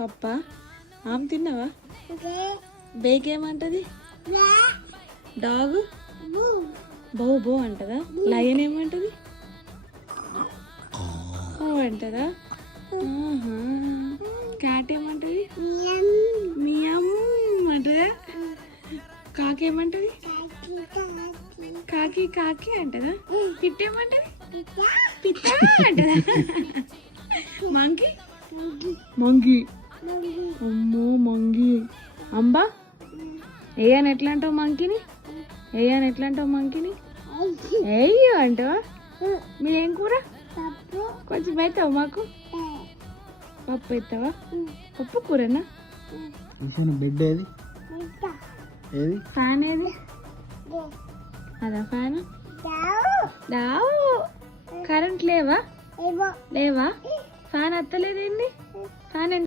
పప్పా ఆమె తిన్నావా? బేకేమంటది? డాగ్ బౌ బో అంటదా? లయన్ ఏమంటది? ఓ అంటదా? క్యాట్ ఏమంటది? మియామ్ అంటదా? కాకేమంటది? కాకి కాకి అంటదా? పిట్టేమంటది? పిట్ట అంటదా? మంకీ మంకీ అమ్మో మంకీ. అంబా ఏయని ఎట్లా అంటావు మంకీని? ఏయని ఎట్లా అంటావు మంకీని? ఏయ్యో అంటావా? మీరేం కూర? కొంచెం అవుతావు మాకు పప్పు ఎత్తావా? పప్పు కూరనా? బెడ్ ఏది? ఏది? ఫ్యాన్ ఏది? అదా ఫ్యాన్. రావు కరెంట్ లేవా? లేవా ఫ్యాన్ ఎత్తలేదేంటి? ఫ్యాన్